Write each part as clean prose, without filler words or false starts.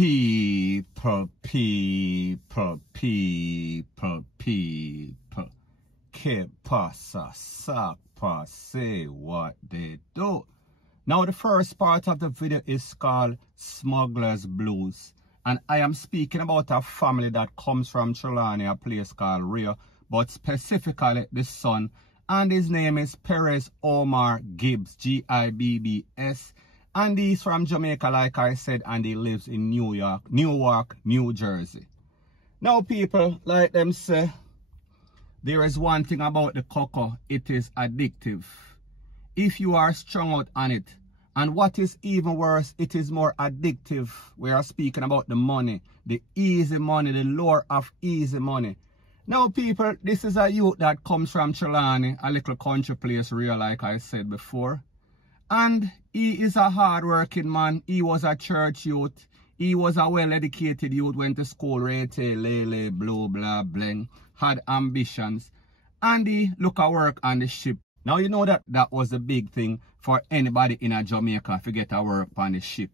People, que pasa, sapa, say what they do. Now the first part of the video is called Smuggler's Blues. And I am speaking about a family that comes from Trelawney, a place called Rio, but specifically the son. And his name is Perez Omar Gibbs, G-I-B-B-S. And he's from Jamaica, like I said, and he lives in Newark, New Jersey. Now, people, like them say, there is one thing about the cocoa, it is addictive. If you are strung out on it, and what is even worse, it is more addictive. We are speaking about the money, the easy money, the lure of easy money. Now, people, this is a youth that comes from Trelawney, a little country place, real, like I said before. And he is a hard-working man. He was a church youth. He was a well-educated youth, went to school, rete, lele, blah, blah, bling, had ambitions. And he look at work on the ship. Now, you know that was a big thing for anybody in a Jamaica to get a work on the ship.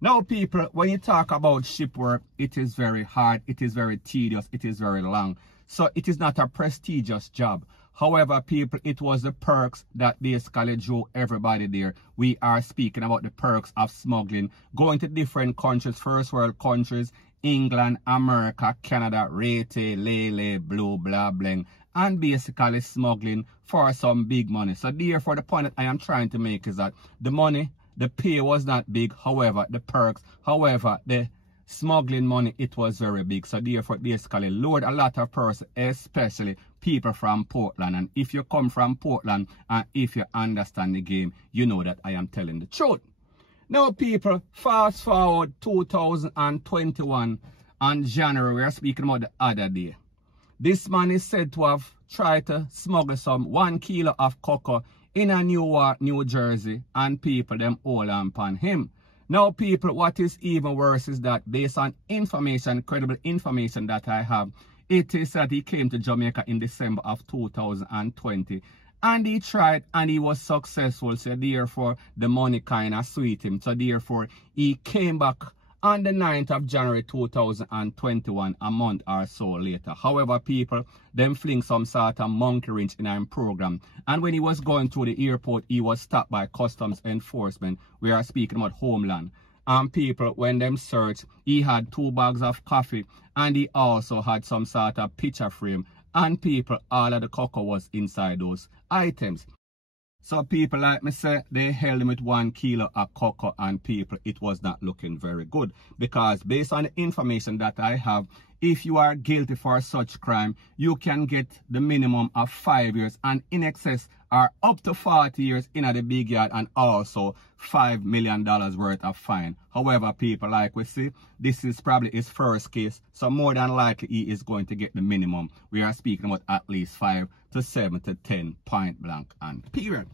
Now, people, when you talk about ship work, it is very hard, it is very tedious, it is very long. So it is not a prestigious job. However, people, it was the perks that basically drew everybody there. We are speaking about the perks of smuggling, going to different countries, first world countries, England, America, Canada, rete, lele, blue, blah, bling, and basically smuggling for some big money. So therefore, the point that I am trying to make is that the money, the pay was not big. However, the perks, however, the smuggling money, it was very big. So therefore, basically lured a lot of persons, especially people from Portland. And if you come from Portland and if you understand the game, you know that I am telling the truth. Now, people, fast forward 2021 on January, we are speaking about the other day. This man is said to have tried to smuggle some 1 kilo of cocoa in a Newark, New Jersey, and people them all upon him. Now, people, what is even worse is that based on information, credible information that I have, it is that he came to Jamaica in December of 2020. And he tried and he was successful. So therefore, the money kind of sweet him. So therefore, he came back on the 9th of January 2021, a month or so later. However, people, them fling some sort of monkey wrench in our program. And when he was going through the airport, he was stopped by customs enforcement. We are speaking about Homeland. And people, when them searched, he had 2 bags of coffee and he also had some sort of picture frame. And people, all of the cocoa was inside those items. So people, like me say, they held him with 1 kilo of cocoa, and people, it was not looking very good. Because based on the information that I have, if you are guilty for such crime, you can get the minimum of 5 years and in excess or up to 40 years in the big yard, and also $5 million worth of fine. However, people, like we see, this is probably his first case, so more than likely he is going to get the minimum. We are speaking about at least 5 to 7 to 10 point blank and period.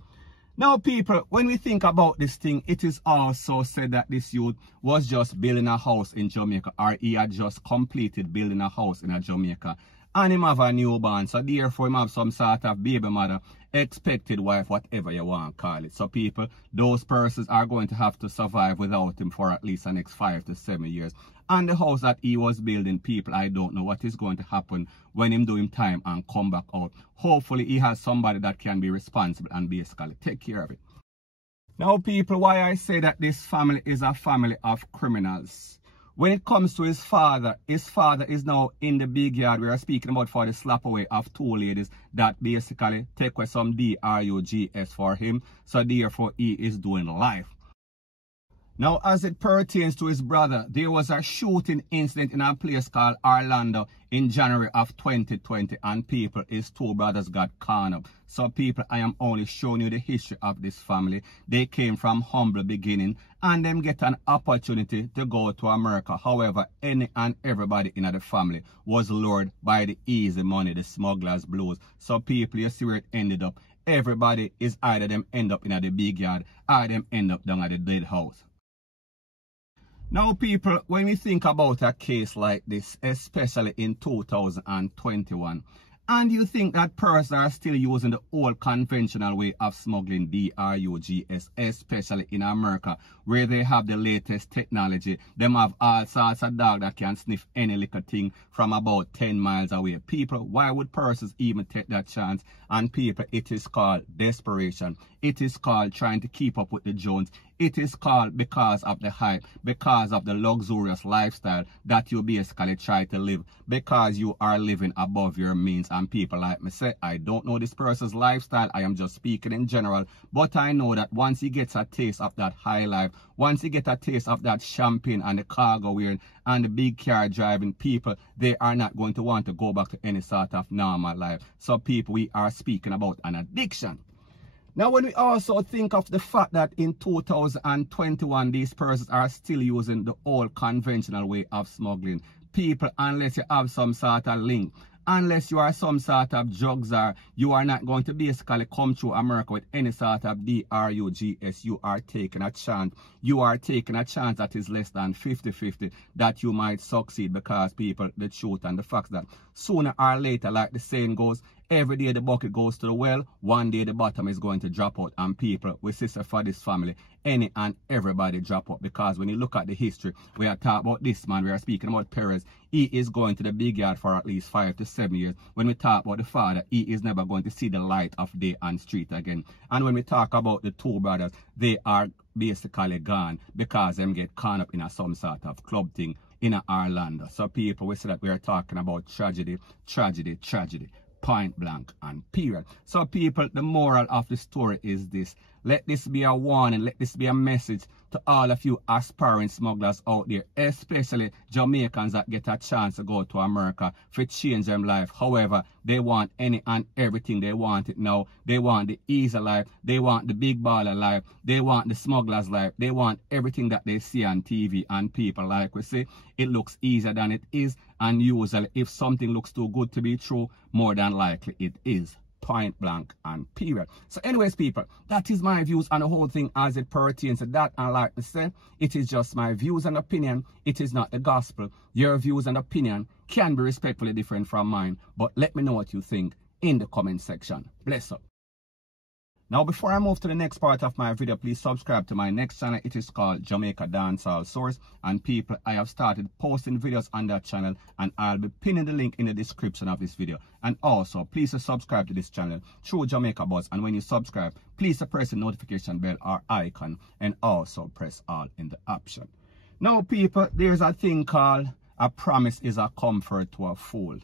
Now, people, when we think about this thing, it is also said that this youth was just building a house in Jamaica, or he had just completed building a house in Jamaica, and him have a newborn. So therefore, him have some sort of baby mother, expected wife, whatever you want to call it. So people, those persons are going to have to survive without him for at least the next 5 to 7 years. And the house that he was building, people, I don't know what is going to happen when him do him time and come back out. Hopefully, he has somebody that can be responsible and basically take care of it. Now, people, why I say that this family is a family of criminals. When it comes to his father is now in the big yard. We are speaking about for the slap away of 2 ladies that basically take away some drugs for him. So therefore, he is doing life. Now, as it pertains to his brother, there was a shooting incident in a place called Orlando in January of 2020, and people, his 2 brothers got caught up. So people, I am only showing you the history of this family. They came from humble beginning, and them get an opportunity to go to America. However, any and everybody in the family was lured by the easy money, the smuggler's blues. So people, you see where it ended up. Everybody is either them end up in the big yard, or them end up down at the dead house. Now, people, when we think about a case like this, especially in 2021, And you think that persons are still using the old conventional way of smuggling drugs, especially in America, where they have the latest technology. Them have all sorts of dogs that can sniff any little thing from about 10 miles away. People, why would persons even take that chance? And people, it is called desperation. It is called trying to keep up with the Jones. It is called because of the hype, because of the luxurious lifestyle that you basically try to live, because you are living above your means. And people like me say, I don't know this person's lifestyle, I am just speaking in general, but I know that once he gets a taste of that high life, once he gets a taste of that champagne and the cargo wearing and the big car driving, people, they are not going to want to go back to any sort of normal life. So people, we are speaking about an addiction. Now, when we also think of the fact that in 2021, these persons are still using the old conventional way of smuggling, people, unless you have some sort of link, unless you are some sort of drug czar, you are not going to basically come through America with any sort of drugs. You are taking a chance. You are taking a chance that is less than 50-50 that you might succeed, because people, the truth and the fact that sooner or later, like the saying goes, every day the bucket goes to the well, one day the bottom is going to drop out. And people, we say for this family, any and everybody drop out, because when you look at the history, we are talking about this man, we are speaking about Perez, he is going to the big yard for at least 5 to 7 years. When we talk about the father, he is never going to see the light of day and street again. And when we talk about the two brothers, they are basically gone because them get caught up in some sort of club thing in Orlando. So people, we say that we are talking about tragedy, tragedy, tragedy. Point blank and period. So people, the moral of the story is this. Let this be a warning, let this be a message to all of you aspiring smugglers out there, especially Jamaicans that get a chance to go to America for change their life. However, they want any and everything. They want it now. They want the easy life. They want the big baller life. They want the smuggler's life. They want everything that they see on TV. And people, like we say, it looks easier than it is. And usually, if something looks too good to be true, more than likely it is. Point blank and period. So anyways, people, that is my views on the whole thing as it pertains to that. And like I said, it is just my views and opinion. It is not the gospel. Your views and opinion can be respectfully different from mine. But let me know what you think in the comment section. Bless up. Now, before I move to the next part of my video, please subscribe to my next channel. It is called Jamaica Dancehall Source. And people, I have started posting videos on that channel, and I'll be pinning the link in the description of this video. And also, please subscribe to this channel through Jamaica Buzz. And when you subscribe, please press the notification bell or icon, and also press all in the option. Now, people, there's a thing called a promise is a comfort to a fool.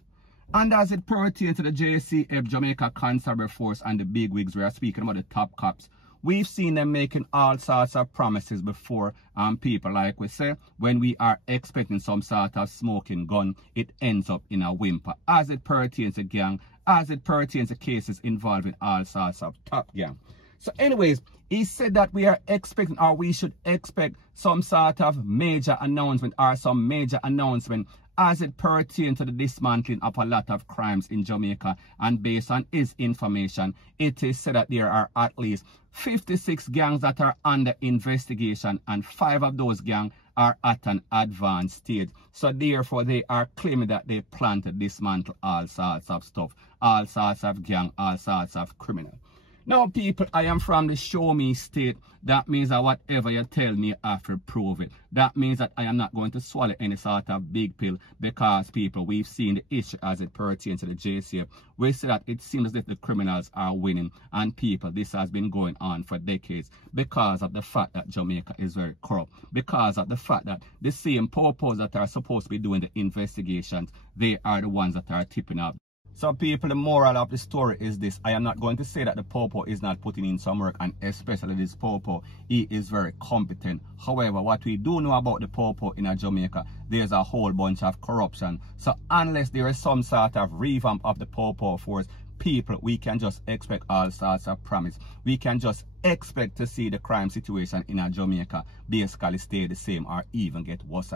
And as it pertains to the JCF, Jamaica Constable Force, and the big wigs, we are speaking about the top cops. We've seen them making all sorts of promises before, and people, like we say, when we are expecting some sort of smoking gun, it ends up in a whimper. As it pertains to gang, as it pertains to cases involving all sorts of top gang. So anyways, he said that we are expecting, or we should expect, some sort of major announcement or some major announcement as it pertains to the dismantling of a lot of crimes in Jamaica. And based on his information, it is said that there are at least 56 gangs that are under investigation, and 5 of those gangs are at an advanced stage. So therefore, they are claiming that they plan to dismantle all sorts of stuff, all sorts of gang, all sorts of criminal. Now, people, I am from the show me state. That means that whatever you tell me, I have to prove it. That means that I am not going to swallow any sort of big pill, because, people, we've seen the issue as it pertains to the JCF. We see that it seems as if the criminals are winning. And, people, this has been going on for decades because of the fact that Jamaica is very corrupt. Because of the fact that the same PoPOs that are supposed to be doing the investigations, they are the ones that are tipping up. So people, the moral of the story is this. I am not going to say that the PoPO is not putting in some work, and especially this PoPO, he is very competent. However, what we do know about the PoPO in Jamaica, there's a whole bunch of corruption. So unless there is some sort of revamp of the PoPO force, people, we can just expect all sorts of promise. We can just expect to see the crime situation in Jamaica basically stay the same or even get worse.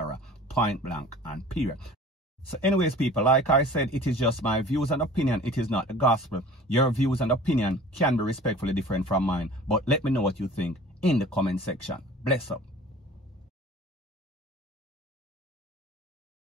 Point blank and period. So anyways, people, like I said, it is just my views and opinion. It is not the gospel. Your views and opinion can be respectfully different from mine. But let me know what you think in the comment section. Bless up.